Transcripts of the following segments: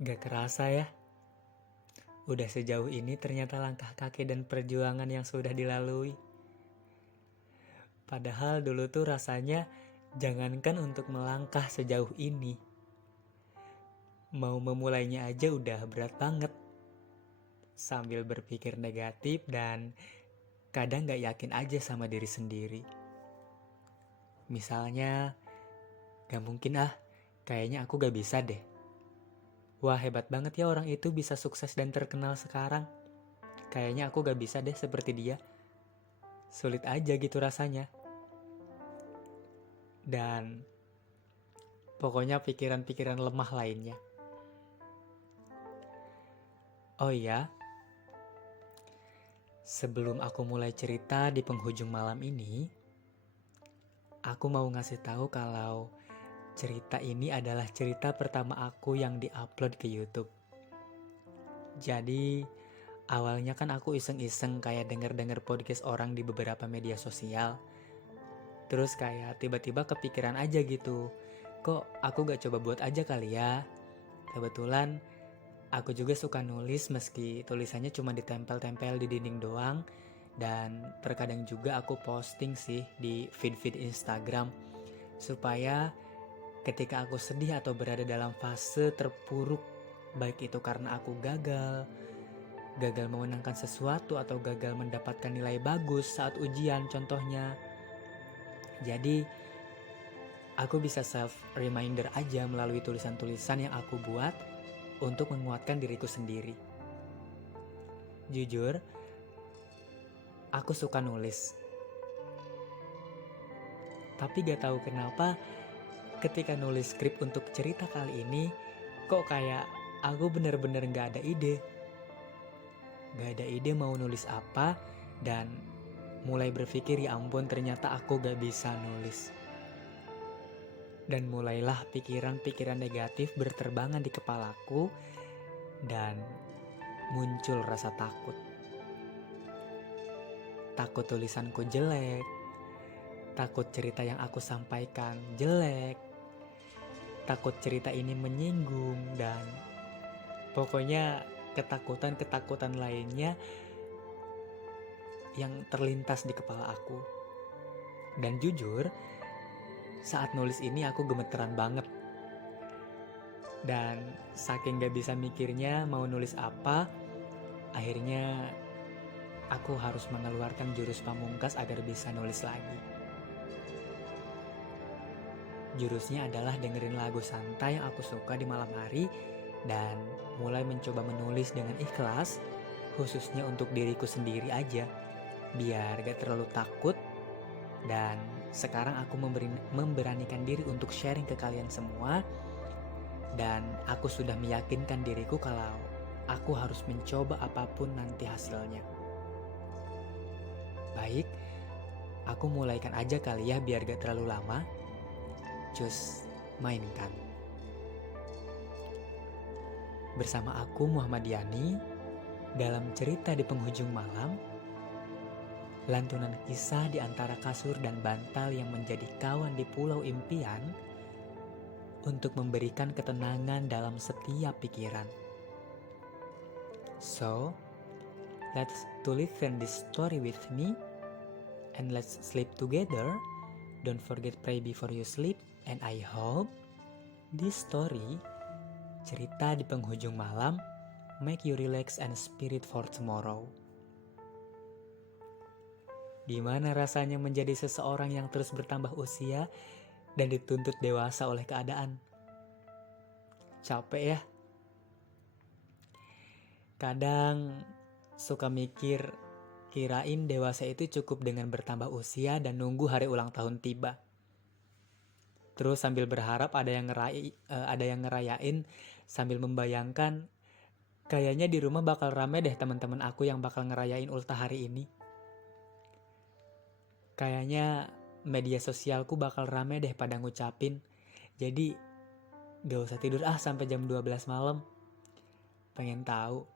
Gak kerasa ya, udah sejauh ini ternyata langkah kaki dan perjuangan yang sudah dilalui. Padahal dulu tuh rasanya jangankan untuk melangkah sejauh ini. Mau memulainya aja udah berat banget. Sambil berpikir negatif dan kadang gak yakin aja sama diri sendiri. Misalnya, gak mungkin kayaknya aku gak bisa deh. Wah, hebat banget ya orang itu bisa sukses dan terkenal sekarang. Kayaknya aku gak bisa deh seperti dia. Sulit aja gitu rasanya. Dan pokoknya pikiran-pikiran lemah lainnya. Oh iya, sebelum aku mulai cerita di penghujung malam ini, aku mau ngasih tahu kalau cerita ini adalah cerita pertama aku yang diupload ke YouTube. Jadi, awalnya kan aku iseng-iseng kayak denger-denger podcast orang di beberapa media sosial. Terus kayak tiba-tiba kepikiran aja gitu. Kok aku gak coba buat aja kali ya? Kebetulan aku juga suka nulis meski tulisannya cuma ditempel-tempel di dinding doang. Dan terkadang juga aku posting sih di feed-feed Instagram. Supaya ketika aku sedih atau berada dalam fase terpuruk, baik itu karena aku gagal memenangkan sesuatu atau gagal mendapatkan nilai bagus saat ujian contohnya. Jadi aku bisa self reminder aja melalui tulisan-tulisan yang aku buat untuk menguatkan diriku sendiri. Jujur, aku suka nulis. Tapi gak tahu kenapa ketika nulis skrip untuk cerita kali ini, kok kayak aku bener-bener gak ada ide. Gak ada ide mau nulis apa dan mulai berpikir ya ampun ternyata aku gak bisa nulis. Dan mulailah pikiran-pikiran negatif berterbangan di kepalaku dan muncul rasa takut. Takut tulisanku jelek, takut cerita yang aku sampaikan jelek, takut cerita ini menyinggung, dan pokoknya ketakutan-ketakutan lainnya yang terlintas di kepala aku. Dan jujur, saat nulis ini aku gemeteran banget. Dan saking gak bisa mikirnya mau nulis apa, akhirnya aku harus mengeluarkan jurus pamungkas agar bisa nulis lagi. Jurusnya adalah dengerin lagu santai yang aku suka di malam hari dan mulai mencoba menulis dengan ikhlas, khususnya untuk diriku sendiri aja, biar gak terlalu takut. Dan sekarang aku memberanikan diri untuk sharing ke kalian semua. Dan aku sudah meyakinkan diriku kalau aku harus mencoba apapun nanti hasilnya. Baik, aku mulaikan aja kali ya biar gak terlalu lama. Cus, mainkan. Bersama aku Muhammad Yani, dalam cerita di penghujung malam, lantunan kisah di antara kasur dan bantal yang menjadi kawan di pulau impian untuk memberikan ketenangan dalam setiap pikiran. So, let's to listen this story with me and let's sleep together. Don't forget pray before you sleep and I hope this story, cerita di penghujung malam, make you relax and spirit for tomorrow. Gimana rasanya menjadi seseorang yang terus bertambah usia dan dituntut dewasa oleh keadaan? Capek ya? Kadang suka mikir, kirain dewasa itu cukup dengan bertambah usia dan nunggu hari ulang tahun tiba. Terus sambil berharap ada yang ngerayain sambil membayangkan kayaknya di rumah bakal rame deh teman-teman aku yang bakal ngerayain ultah hari ini. Kayaknya media sosialku bakal rame deh pada ngucapin. Jadi gak usah tidur sampai jam 12 malam. Pengen tahu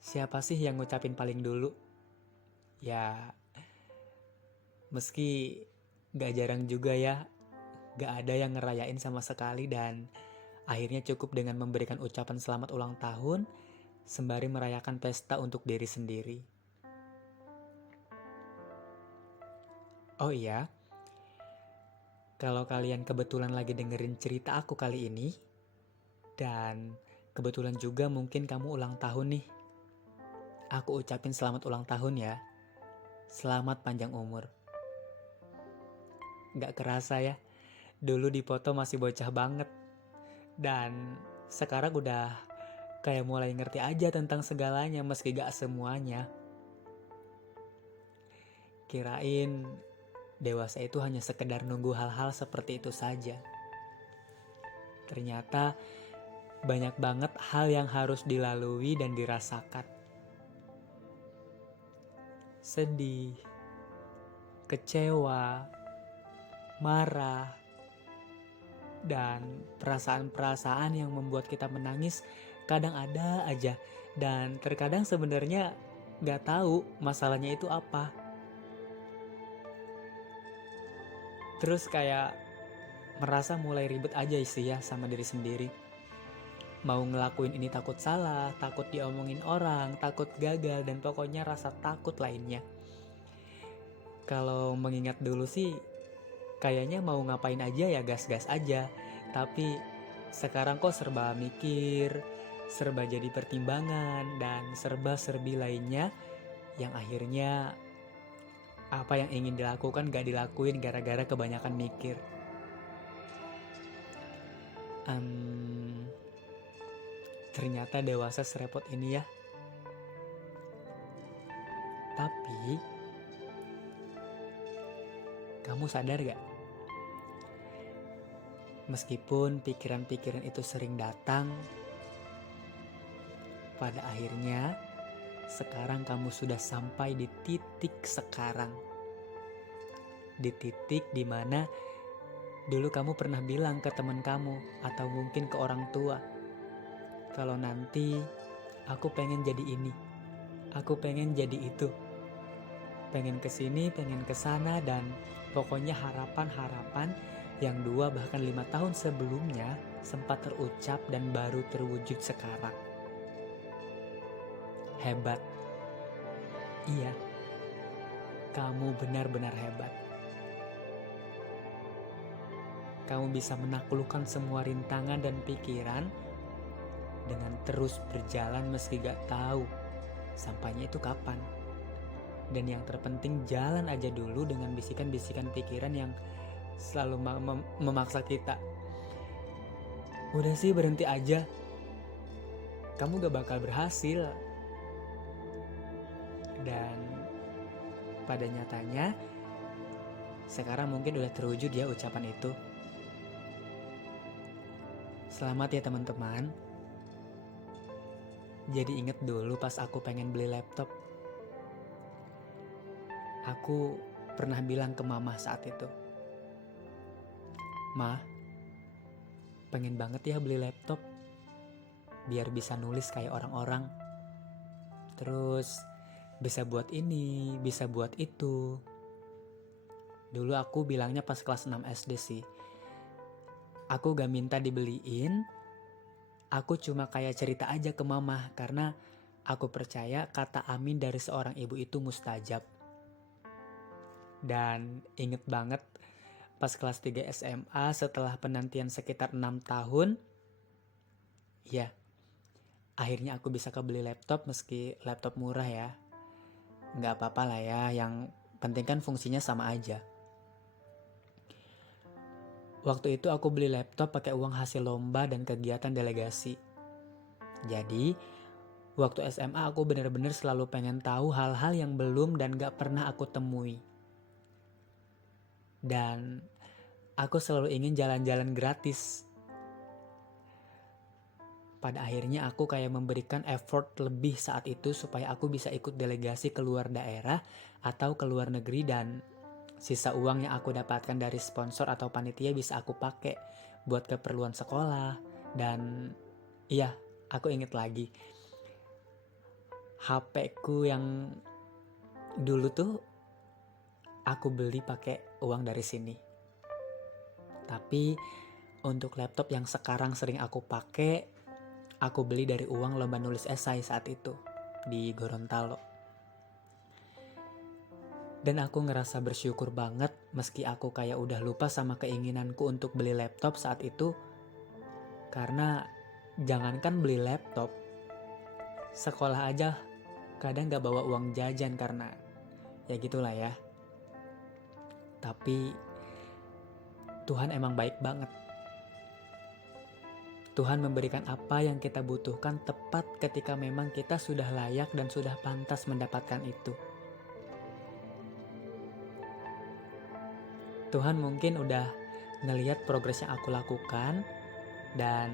siapa sih yang ngucapin paling dulu? Ya, meski gak jarang juga ya, gak ada yang ngerayain sama sekali dan Akhirnya cukup dengan memberikan ucapan selamat ulang tahun, sembari merayakan pesta untuk diri sendiri. Oh iya, kalau kalian kebetulan lagi dengerin cerita aku kali ini, dan kebetulan juga mungkin kamu ulang tahun nih, aku ucapin selamat ulang tahun ya. Selamat panjang umur. Gak kerasa ya, dulu di foto masih bocah banget. Dan sekarang udah kayak mulai ngerti aja tentang segalanya meski gak semuanya. Kirain dewasa itu hanya sekedar nunggu hal-hal seperti itu saja. Ternyata banyak banget hal yang harus dilalui dan dirasakan. Sedih, kecewa, marah, dan perasaan-perasaan yang membuat kita menangis kadang ada aja. Dan terkadang sebenarnya gak tahu masalahnya itu apa. Terus kayak merasa mulai ribet aja sih ya sama diri sendiri. Mau ngelakuin ini takut salah, takut diomongin orang, takut gagal, dan pokoknya rasa takut lainnya. Kalau mengingat dulu sih, kayaknya mau ngapain aja ya gas-gas aja. Tapi sekarang kok serba mikir, serba jadi pertimbangan, dan serba-serbi lainnya yang akhirnya apa yang ingin dilakukan gak dilakuin gara-gara kebanyakan mikir. Ternyata dewasa serepot ini ya. Tapi kamu sadar gak? Meskipun pikiran-pikiran itu sering datang, pada akhirnya sekarang kamu sudah sampai di titik sekarang. Di titik dimana dulu kamu pernah bilang ke teman kamu atau mungkin ke orang tua, kalau nanti aku pengen jadi ini, aku pengen jadi itu, pengen kesini, pengen kesana, dan pokoknya harapan-harapan yang 2 bahkan 5 tahun sebelumnya sempat terucap dan baru terwujud sekarang. Hebat. Iya, kamu benar-benar hebat. Kamu bisa menaklukkan semua rintangan dan pikiran dengan terus berjalan meski gak tahu sampainya itu kapan. Dan yang terpenting jalan aja dulu dengan bisikan-bisikan pikiran yang selalu memaksa kita. Udah sih berhenti aja, kamu gak bakal berhasil. Dan pada nyatanya sekarang mungkin udah terwujud ya ucapan itu. Selamat ya teman-teman. Jadi inget dulu pas aku pengen beli laptop, aku pernah bilang ke mama saat itu, "Ma, pengen banget ya beli laptop biar bisa nulis kayak orang-orang. Terus bisa buat ini, bisa buat itu." Dulu aku bilangnya pas kelas 6 SD sih. Aku gak minta dibeliin, aku cuma kayak cerita aja ke mama karena aku percaya kata amin dari seorang ibu itu mustajab. Dan inget banget pas kelas 3 SMA setelah penantian sekitar 6 tahun, ya akhirnya aku bisa kebeli laptop meski laptop murah ya. Gak apa-apa lah ya, yang penting kan fungsinya sama aja. Waktu itu aku beli laptop pakai uang hasil lomba dan kegiatan delegasi. Jadi waktu SMA aku benar-benar selalu pengen tahu hal-hal yang belum dan gak pernah aku temui. Dan aku selalu ingin jalan-jalan gratis. Pada akhirnya aku kayak memberikan effort lebih saat itu supaya aku bisa ikut delegasi ke luar daerah atau ke luar negeri, dan sisa uang yang aku dapatkan dari sponsor atau panitia bisa aku pakai buat keperluan sekolah. Dan iya, aku inget lagi HP ku yang dulu tuh aku beli pakai uang dari sini. Tapi Untuk laptop yang sekarang sering aku pakai, aku beli dari uang lomba nulis esai saat itu di Gorontalo. Dan aku ngerasa bersyukur banget meski aku kayak udah lupa sama keinginanku untuk beli laptop saat itu. Karena jangankan beli laptop, sekolah aja kadang gak bawa uang jajan karena ya gitulah ya. Tapi Tuhan emang baik banget. Tuhan memberikan apa yang kita butuhkan tepat ketika memang kita sudah layak dan sudah pantas mendapatkan itu. Tuhan mungkin udah ngelihat progres yang aku lakukan dan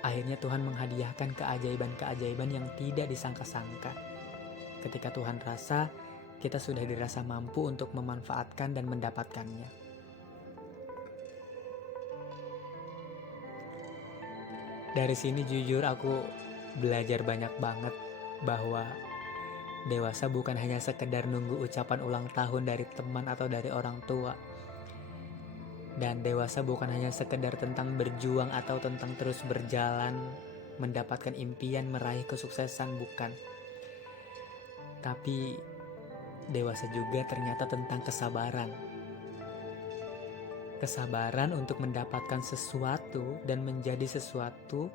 akhirnya Tuhan menghadiahkan keajaiban-keajaiban yang tidak disangka-sangka. Ketika Tuhan rasa kita sudah dirasa mampu untuk memanfaatkan dan mendapatkannya. Dari sini jujur aku belajar banyak banget bahwa dewasa bukan hanya sekedar nunggu ucapan ulang tahun dari teman atau dari orang tua. Dan dewasa bukan hanya sekedar tentang berjuang atau tentang terus berjalan, mendapatkan impian, meraih kesuksesan, bukan. Tapi dewasa juga ternyata tentang kesabaran. Kesabaran untuk mendapatkan sesuatu dan menjadi sesuatu.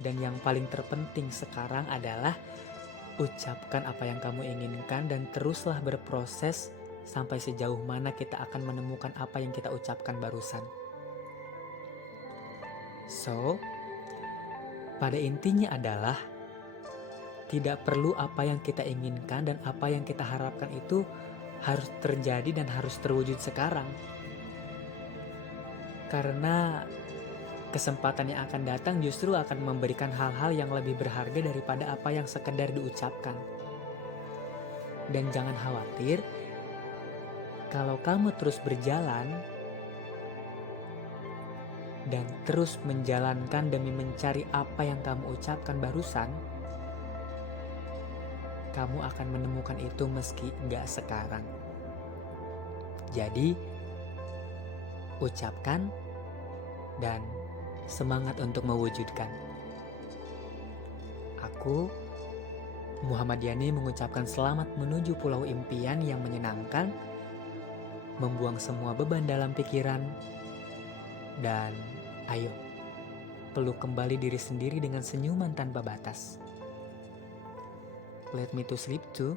Dan yang paling terpenting sekarang adalah ucapkan apa yang kamu inginkan dan teruslah berproses sampai sejauh mana kita akan menemukan apa yang kita ucapkan barusan. So, pada intinya adalah tidak perlu apa yang kita inginkan dan apa yang kita harapkan itu harus terjadi dan harus terwujud sekarang. Karena kesempatan yang akan datang justru akan memberikan hal-hal yang lebih berharga daripada apa yang sekedar diucapkan. Dan jangan khawatir, kalau kamu terus berjalan dan terus menjalankan demi mencari apa yang kamu ucapkan barusan, kamu akan menemukan itu meski gak sekarang. Jadi, ucapkan dan semangat untuk mewujudkan. Aku, Muhammad Yani, mengucapkan selamat menuju pulau impian yang menyenangkan, membuang semua beban dalam pikiran, dan ayo, peluk kembali diri sendiri dengan senyuman tanpa batas. Let me to sleep too,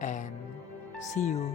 and see you.